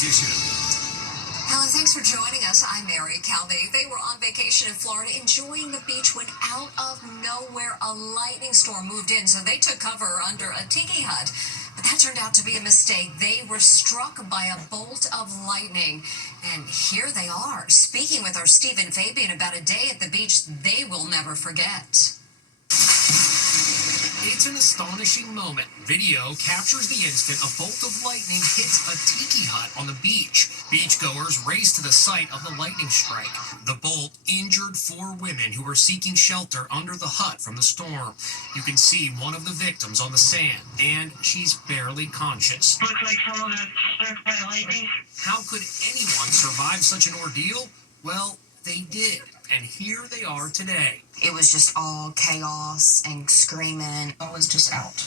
Edition. Helen, thanks for joining us. I'm Mary Calvi. They were on vacation in Florida enjoying the beach when out of nowhere a lightning storm moved in, so they took cover under a tiki hut. But that turned out to be a mistake. They were struck by a bolt of lightning. And here they are, speaking with our Stephen Fabian about a day at the beach they will never forget. It's an astonishing moment. Video captures the instant a bolt of lightning hits a tiki hut on the beach. Beachgoers race to the site of the lightning strike. The bolt injured 4 women who were seeking shelter under the hut from the storm. You can see one of the victims on the sand, and she's barely conscious. Looks like someone got struck by lightning. How could anyone survive such an ordeal? Well, they did, and here they are today. It was just all chaos and screaming. I was just out,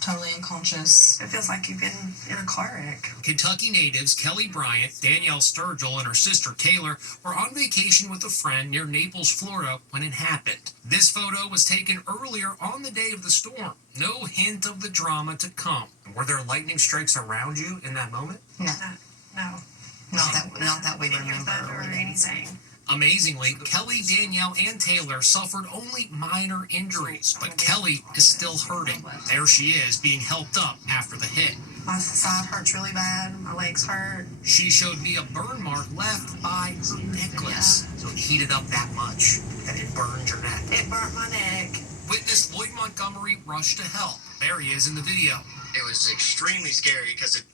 totally unconscious. It feels like you've been in a car wreck. Kentucky natives Kelly Bryant, Danielle Sturgill, and her sister Taylor were on vacation with a friend near Naples, Florida when it happened. This photo was taken earlier on the day of the storm. No hint of the drama to come. Were there lightning strikes around you in that moment? No. No. Not that we didn't hear remember thunder or anything. Amazingly, Kelly, Danielle, and Taylor suffered only minor injuries, but Kelly is still hurting. There she is, being helped up after the hit. My side hurts really bad. My legs hurt. She showed me a burn mark left by her necklace. So it heated up that much that it burned your neck. It burnt my neck. Witness Lloyd Montgomery rushed to help. There he is in the video. It was extremely scary because it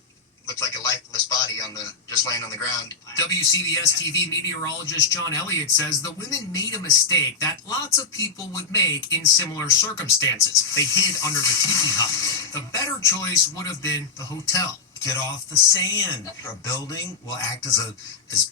looked like a lifeless body just laying on the ground. WCBS TV meteorologist John Elliott says the women made a mistake that lots of people would make in similar circumstances. They hid under the tiki hut. The better choice would have been the hotel. Get off the sand. A building will act as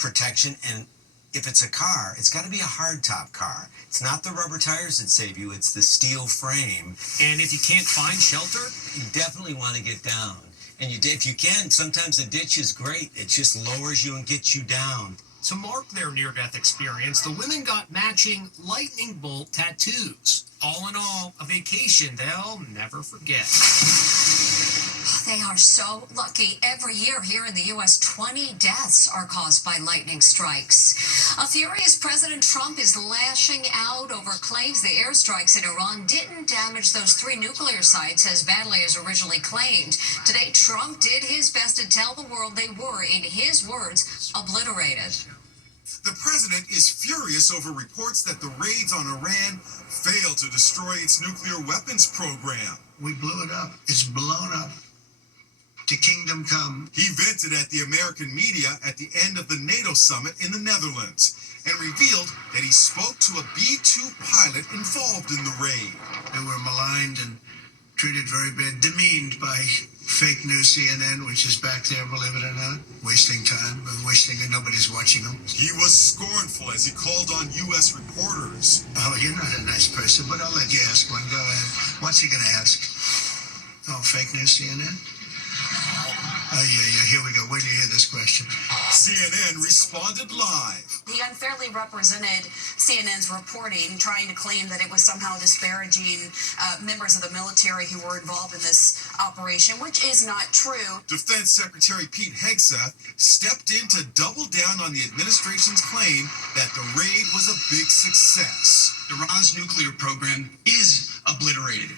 protection, and if it's a car, it's got to be a hardtop car. It's not the rubber tires that save you, it's the steel frame. And if you can't find shelter, you definitely want to get down. And if you can, sometimes the ditch is great. It just lowers you and gets you down. To mark their near-death experience, the women got matching lightning bolt tattoos. All in all, a vacation they'll never forget. They are so lucky. Every year here in the U.S., 20 deaths are caused by lightning strikes. A furious President Trump is lashing out over claims the airstrikes in Iran didn't damage those 3 nuclear sites as badly as originally claimed. Today, Trump did his best to tell the world they were, in his words, obliterated. The president is furious over reports that the raids on Iran failed to destroy its nuclear weapons program. We blew it up. It's blown up. To kingdom come. He vented at the American media at the end of the NATO summit in the Netherlands and revealed that he spoke to a B-2 pilot involved in the raid. They were maligned and treated very bad, demeaned by fake news CNN, which is back there, believe it or not, wasting time, and nobody's watching them. He was scornful as he called on U.S. reporters. Oh, you're not a nice person, but I'll let you ask one. Go ahead. What's he going to ask? Oh, fake news CNN? Oh, yeah, here we go. Wait till you hear this question. CNN responded live. He unfairly represented CNN's reporting, trying to claim that it was somehow disparaging members of the military who were involved in this operation, which is not true. Defense Secretary Pete Hegseth stepped in to double down on the administration's claim that the raid was a big success. Iran's nuclear program is obliterated.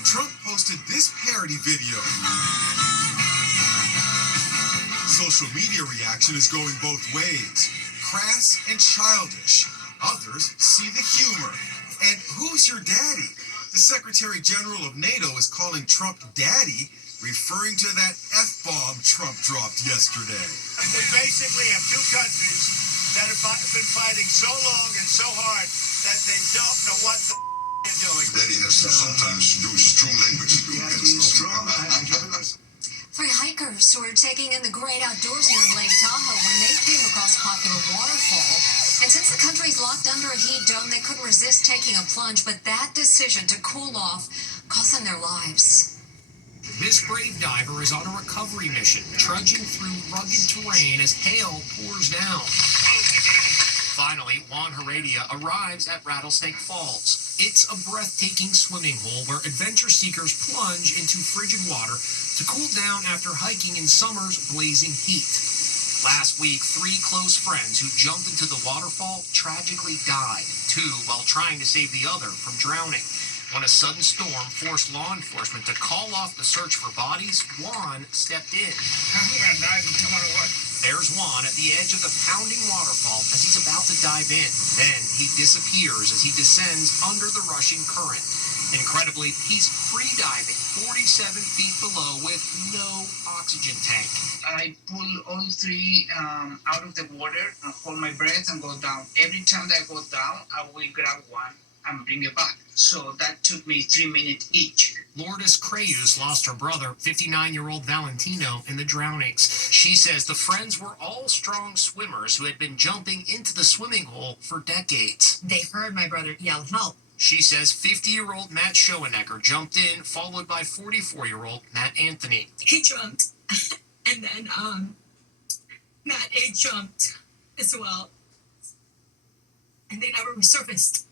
Trump posted this parody video. Social media reaction is going both ways. Crass and childish. Others see the humor. And who's your daddy? The Secretary General of NATO is calling Trump daddy, referring to that F-bomb Trump dropped yesterday. We basically have 2 countries that have been fighting so long and so hard that they don't know what the they're doing. Daddy has to sometimes use strong language to against 3 hikers were taking in the great outdoors near Lake Tahoe when they came across a popular waterfall. And since the country's locked under a heat dome, they couldn't resist taking a plunge, but that decision to cool off cost them their lives. This brave diver is on a recovery mission, trudging through rugged terrain as hail pours down. Finally, Juan Heredia arrives at Rattlesnake Falls. It's a breathtaking swimming hole where adventure seekers plunge into frigid water to cool down after hiking in summer's blazing heat. Last week, 3 close friends who jumped into the waterfall tragically died, 2 while trying to save the other from drowning. When a sudden storm forced law enforcement to call off the search for bodies, Juan stepped in. There's Juan at the edge of the pounding waterfall as he's about to dive in. Then he disappears as he descends under the rushing current. Incredibly, he's free diving 47 feet below with no oxygen tank. I pull all 3 out of the water and hold my breath and go down. Every time that I go down, I will grab one and bring it back. So that took me 3 minutes each. Lourdes Creyus lost her brother, 59-year-old Valentino, in the drownings. She says the friends were all strong swimmers who had been jumping into the swimming hole for decades. They heard my brother yell, "Help!" She says 50-year-old Matt Schoenecker jumped in, followed by 44-year-old Matt Anthony. He jumped, and then Matt A jumped as well, and they never resurfaced.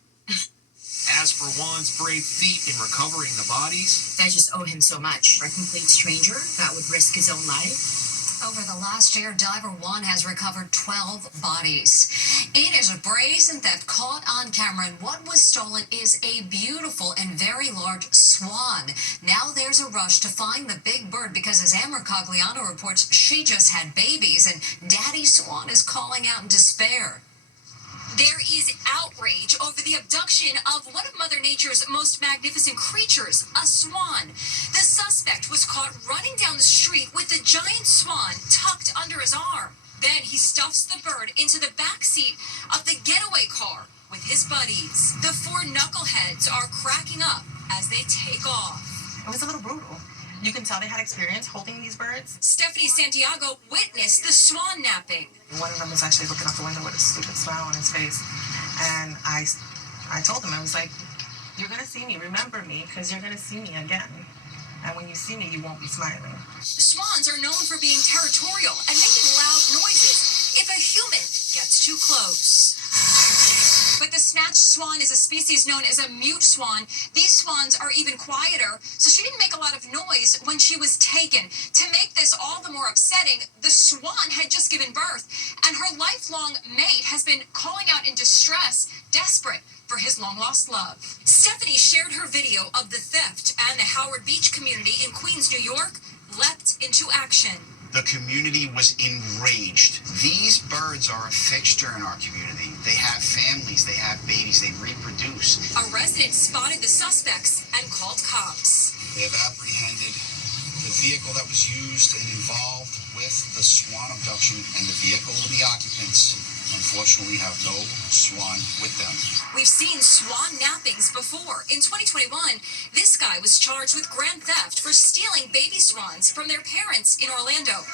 As for Juan's brave feat in recovering the bodies, I just owe him so much. For a complete stranger that would risk his own life. Over the last year, diver Juan has recovered 12 bodies. It is a brazen theft caught on camera, and what was stolen is a beautiful and very large swan. Now there's a rush to find the big bird because, as Amber Cogliano reports, she just had babies, and Daddy Swan is calling out in despair. There is outrage over the abduction of one of Mother Nature's most magnificent creatures, a swan. The suspect was caught running down the street with the giant swan tucked under his arm. Then he stuffs the bird into the back seat of the getaway car with his buddies. The 4 knuckleheads are cracking up as they take off. It was a little brutal. You can tell they had experience holding these birds. Stephanie Santiago witnessed the swan napping. One of them was actually looking out the window with a stupid smile on his face. And I told him, I was like, "You're going to see me. Remember me, because you're going to see me again. And when you see me, you won't be smiling." Swans are known for being territorial and making loud noises if a human gets too close. But the snatched swan is a species known as a mute swan. These swans are even quieter, so she didn't make a lot of noise when she was taken. To make this all the more upsetting, the swan had just given birth, and her lifelong mate has been calling out in distress, desperate for his long-lost love. Stephanie shared her video of the theft, and the Howard Beach community in Queens, New York, leapt into action. The community was enraged. These birds are a fixture in our community. They have families, they have babies, they reproduce. A resident spotted the suspects and called cops. They have apprehended the vehicle that was used and involved with the swan abduction, and the vehicle and the occupants unfortunately have no swan with them. We've seen swan nappings before. In 2021, this guy was charged with grand theft for stealing baby swans from their parents in Orlando.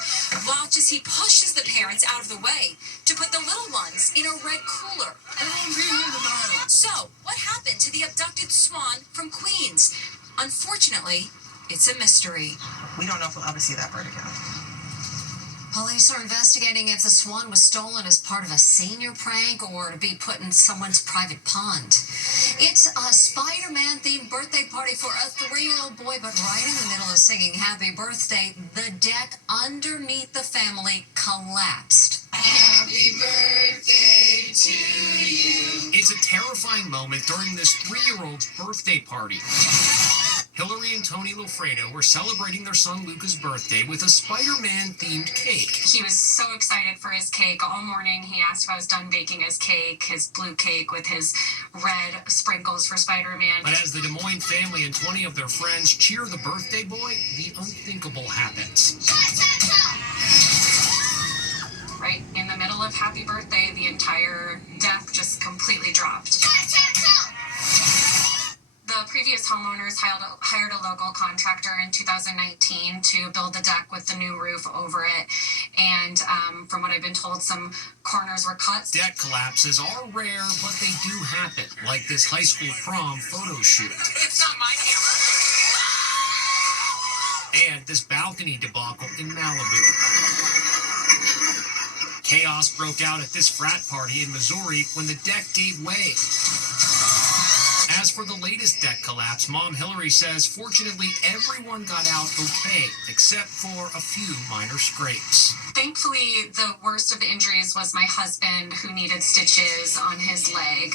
Watch as he pushes the parents out of the way to put the little ones in a red cooler. So, what happened to the abducted swan from Queens? Unfortunately, it's a mystery. We don't know if we'll ever see that bird again. Police are investigating if the swan was stolen as part of a senior prank or to be put in someone's private pond. It's a Spider-Man themed birthday party for a 3-year-old boy, but right in the middle of singing happy birthday, the deck underneath the family collapsed. Happy birthday to you. it's a terrifying moment during this 3-year-old's birthday party. Hillary and Tony Lofredo were celebrating their son Luca's birthday with a Spider-Man themed cake. He was so excited for his cake. All morning he asked if I was done baking his cake, his blue cake with his red sprinkles for Spider-Man. But as the Des Moines family and 20 of their friends cheer the birthday boy, the unthinkable happens. Right in the middle of happy birthday, the entire deck just completely dropped. The previous homeowners hired a local contractor in 2019 to build the deck with the new roof over it. And from what I've been told, some corners were cut. Deck collapses are rare, but they do happen, like this high school prom photo shoot. It's not my camera. And this balcony debacle in Malibu. Chaos broke out at this frat party in Missouri when the deck gave way. As As for the latest deck collapse, Mom Hillary says fortunately everyone got out okay, except for a few minor scrapes. Thankfully, the worst of the injuries was my husband, who needed stitches on his leg.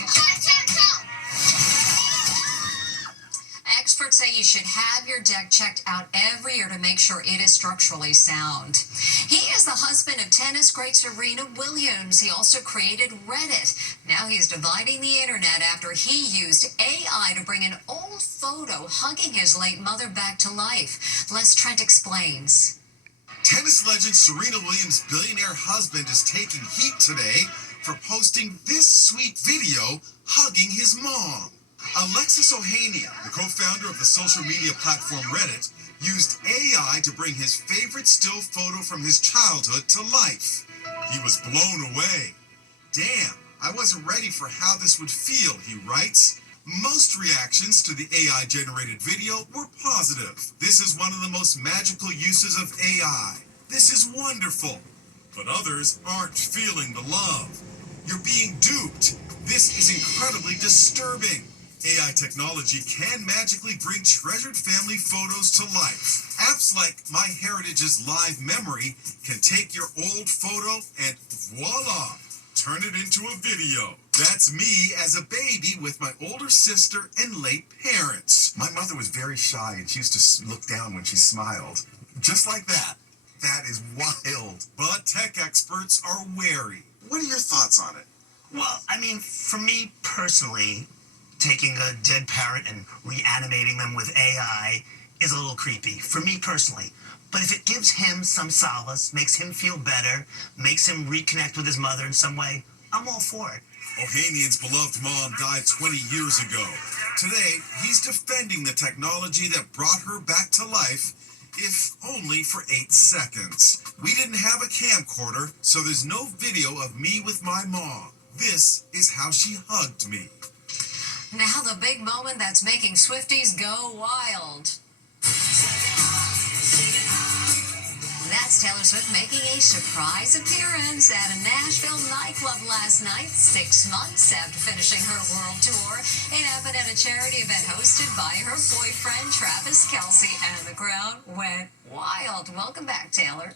Experts say you should have your deck checked out every year to make sure it is structurally sound. He is the husband of tennis great Serena Williams. He also created Reddit. Now he's dividing the internet after he used AI to bring an old photo hugging his late mother back to life. Les Trent explains. Tennis legend Serena Williams' billionaire husband is taking heat today for posting this sweet video hugging his mom. Alexis Ohanian, the co-founder of the social media platform Reddit, used AI to bring his favorite still photo from his childhood to life. He was blown away. Damn, I wasn't ready for how this would feel, he writes. Most reactions to the AI-generated video were positive. This is one of the most magical uses of AI. This is wonderful. But others aren't feeling the love. You're being duped. This is incredibly disturbing. AI technology can magically bring treasured family photos to life. Apps like MyHeritage's Live Memory can take your old photo and voila, turn it into a video. That's me as a baby with my older sister and late parents. My mother was very shy and she used to look down when she smiled. Just like that. That is wild. But tech experts are wary. What are your thoughts on it? Well, I mean, for me personally, taking a dead parrot and reanimating them with AI is a little creepy, for me personally. But if it gives him some solace, makes him feel better, makes him reconnect with his mother in some way, I'm all for it. Ohanian's beloved mom died 20 years ago. Today, he's defending the technology that brought her back to life, if only for 8 seconds. We didn't have a camcorder, so there's no video of me with my mom. This is how she hugged me. Now the big moment that's making Swifties go wild. That's Taylor Swift making a surprise appearance at a Nashville nightclub last night, 6 months after finishing her world tour. It happened at a charity event hosted by her boyfriend, Travis Kelce, and the crowd went wild. Welcome back, Taylor.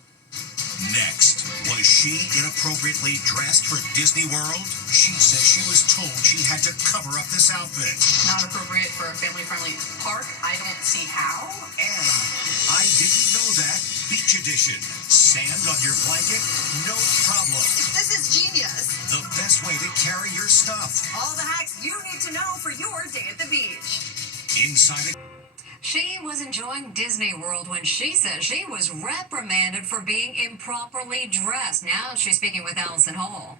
Next, was she inappropriately dressed for Disney World? She says she was told she had to cover up this outfit. Not appropriate for a family-friendly park. I don't see how. And I didn't know that. Beach edition. Sand on your blanket? No problem. This is genius. The best way to carry your stuff. All the hacks you need to know for your day at the beach. Inside a... She was enjoying Disney World when she says she was reprimanded for being improperly dressed. Now she's speaking with Allison Hall.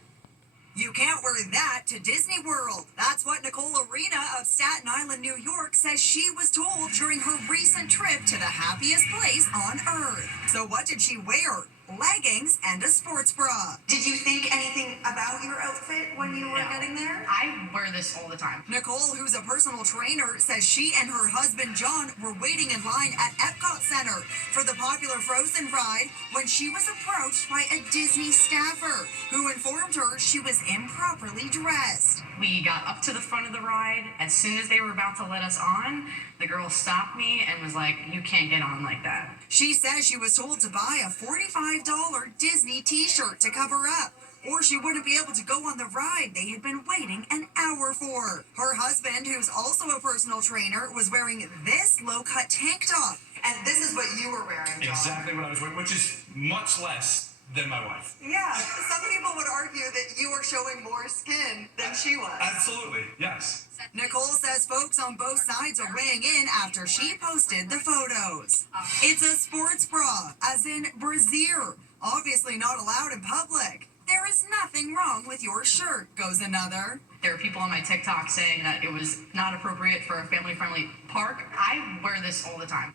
You can't wear that to Disney World. That's what Nicole Arena of Staten Island, New York says she was told during her recent trip to the happiest place on Earth. So what did she wear? Leggings and a sports bra. Did you think anything about your outfit when you were getting there? I wear this all the time. Nicole, who's a personal trainer, says she and her husband John were waiting in line at Epcot Center for the popular Frozen ride when she was approached by a Disney staffer who informed her she was improperly dressed. We got up to the front of the ride. As soon as they were about to let us on, the girl stopped me and was like, "You can't get on like that." She says she was told to buy a $45 Disney t-shirt to cover up, or she wouldn't be able to go on the ride they had been waiting an hour for. Her husband, who's also a personal trainer, was wearing this low-cut tank top. And this is what you were wearing, John. Exactly what I was wearing, which is much less than my wife. Yeah, some people would argue that you were showing more skin than she was. Absolutely, yes. Nicole says folks on both sides are weighing in after she posted the photos. It's a sports bra, as in brassiere, obviously not allowed in public. There is nothing wrong with your shirt, goes another. There are people on my TikTok saying that it was not appropriate for a family-friendly park. I wear this all the time.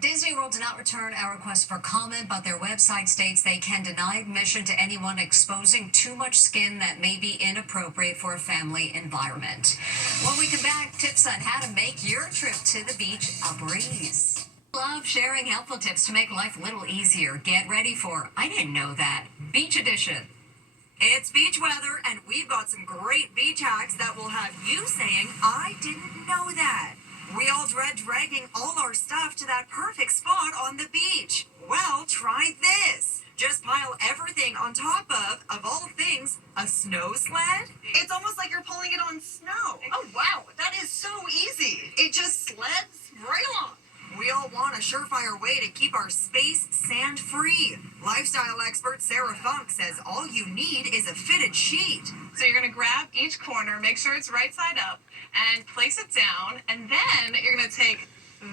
Disney World did not return our request for comment, but their website states they can deny admission to anyone exposing too much skin that may be inappropriate for a family environment. When we come back, tips on how to make your trip to the beach a breeze. Love sharing helpful tips to make life a little easier. Get ready for I Didn't Know That Beach Edition. It's beach weather, and we've got some great beach hacks that will have you saying, I didn't know that. We all dread dragging all our stuff to that perfect spot on the beach. Well, try this. Just pile everything on top of all things, a snow sled. It's almost like you're pulling it on snow. Oh, wow. That is so easy. It just sleds right along. We all want a surefire way to keep our space sand-free. Lifestyle expert Sarah Funk says all you need is a fitted sheet. So you're going to grab each corner, make sure it's right side up, and place it down. And then you're going to take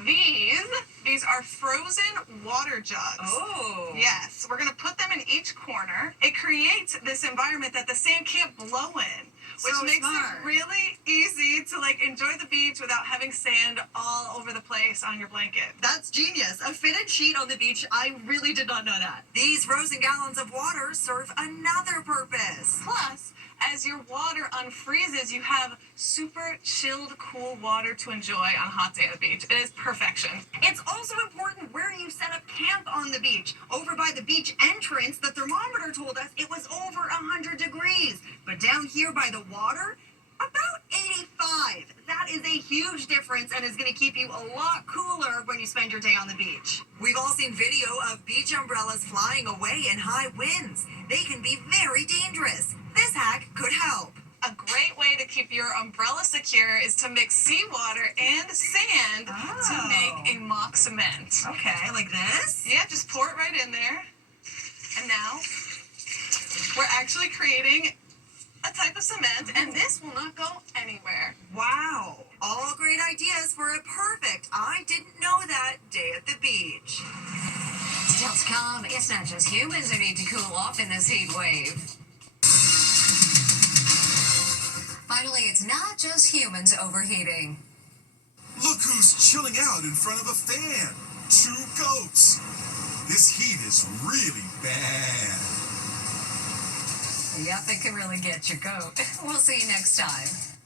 these. These are frozen water jugs. Oh. Yes. We're going to put them in each corner. It creates this environment that the sand can't blow in, which So makes smart. it really easy to enjoy the beach without having sand all over the place on your blanket. That's genius. A fitted sheet on the beach. I really did not know that. These frozen gallons of water serve another purpose. Plus, as your water unfreezes, you have super chilled, cool water to enjoy on a hot day at the beach. It is perfection. It's also important where you set up camp on the beach. Over by the beach entrance, the thermometer told us it was over 100 degrees. But down here by the water, about 85. That is a huge difference and is going to keep you a lot cooler when you spend your day on the beach. We've all seen video of beach umbrellas flying away in high winds. They can be very dangerous. This hack could help. A great way to keep your umbrella secure is to mix seawater and sand to make a mock cement. Okay, like this? Yeah, just pour it right in there. And now we're actually creating a type of cement, and this will not go anywhere. Wow. All great ideas for a perfect I didn't know that day at the beach. Still to come, it's not just humans who need to cool off in this heat wave. Finally, it's not just humans overheating. Look who's chilling out in front of a fan. 2 goats. This heat is really bad. Yep, it can really get your goat. We'll see you next time.